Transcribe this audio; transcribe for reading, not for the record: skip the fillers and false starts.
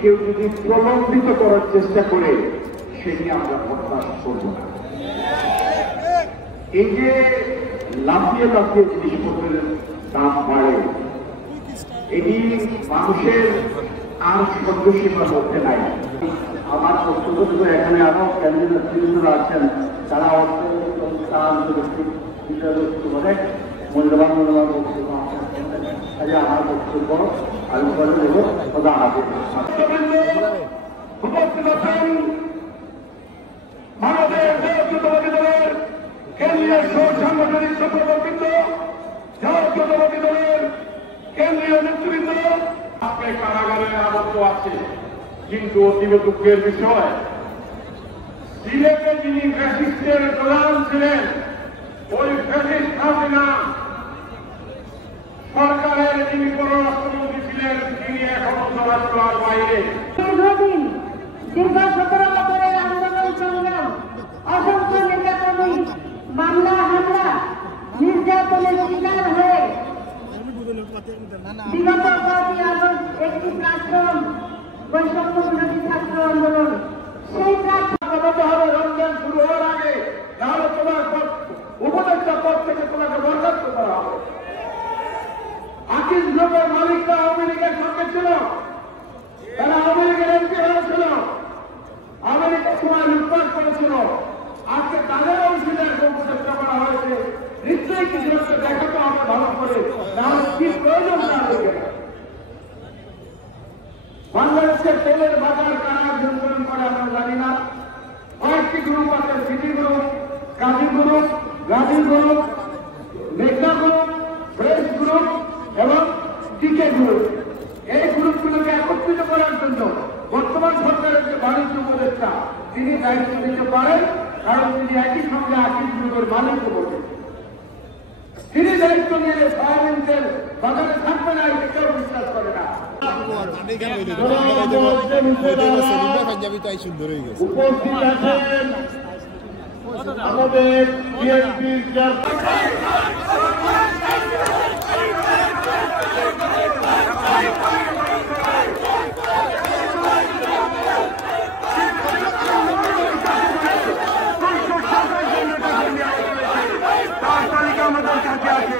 কেউ যদি প্রলম্বিত করার চেষ্টা করে সে নিয়ে আমরা বরদাস্ত করব না। এই যে লাফিয়ে লাফিয়ে জিনিসপত্রের দাম বাড়ে, এটি মানুষের আর সদস্যতার মধ্যে নাই। আমার বক্তব্য শুধু এখানে আরো ক্যান্ডিডেটরা আছেন, তারা অনেক মূল্যবান বক্তব্য আছেন। আমার বক্তব্য আমি করে দেব। খোদা হাফেজ। উপস্থিত আছেন ভারতের জাতীয়তাবাদী দলের কেন্দ্রীয় সাংগঠনিক সম্পাদকবৃন্দ, জাতীয়তাবাদী দলের কেন্দ্রীয় নেতৃবৃন্দ। আজকে কারাগারে আবদ্ধ আছে, কিন্তু অতীব দুঃখের বিষয়, সিলেটে যিনি ফ্যাসিস্টের প্রধান ছিলেন, ওই ফ্যাসিস্ট হাসিনা সরকারের যিনি পররাষ্ট্রমন্ত্রী ছিলেন, তিনি এখনো চলাচলার বাইরে। দীর্ঘদিন দীর্ঘ 17 বছরের আন্দোলন সংগ্রাম, অসংখ্য নেতাকর্মী মামলা হামলা নির্যাতনের শিকার হয়ে বিগত 5ই আগস্ট একটি প্ল্যাটফর্ম বৈষম্য বিরোধী ছাত্র আন্দোলন, সেই প্ল্যাটফর্ম রমজান শুরু হওয়ার আগে নাহলে তোমার উপদেষ্টা পদ থেকে তোমাকে বরখাস্ত করা হবে। আকিজ গ্রুপের মালিকরা আওয়ামী লীগের সঙ্গে ছিল, তারা আওয়ামী লীগের এমপি হয়েছিল, আমেরিকার সময় লুটপাট করেছিল। আজকে তাদের অংশীদার উপদেষ্টা করা হয়েছে। নিশ্চয়ই কিছু একটা দেখাতে হবে ভালো করে, তাহলে কি প্রয়োজন না হয়ে বাংলাদেশের তেলের বাজার কারা নিয়ন্ত্রণ করে আমরা জানি না। কয়েকটি গ্রুপ আছে, সিটি গ্রুপ, কাজী গ্রুপ, গাজী গ্রুপ, মেঘনা গ্রুপ, ফ্রেশ গ্রুপ এবং টিকে গ্রুপ। এই গ্রুপগুলোকে একত্রিত করার জন্য বর্তমান সরকারের যে বাণিজ্য উপদেষ্টা, তিনি দায়িত্ব নিতে পারেন, কারণ তিনি একই সঙ্গে আকিজ গ্রুপের মালিক বলেন। তিনি দায়িত্ব নিয়ে সয়াবিন তেল বাজারে থাকবে না, এটা কেউ বিশ্বাস করে না। উপস্থিত আছেন আমাদের বিএনপির আমাদের কাছে আছে।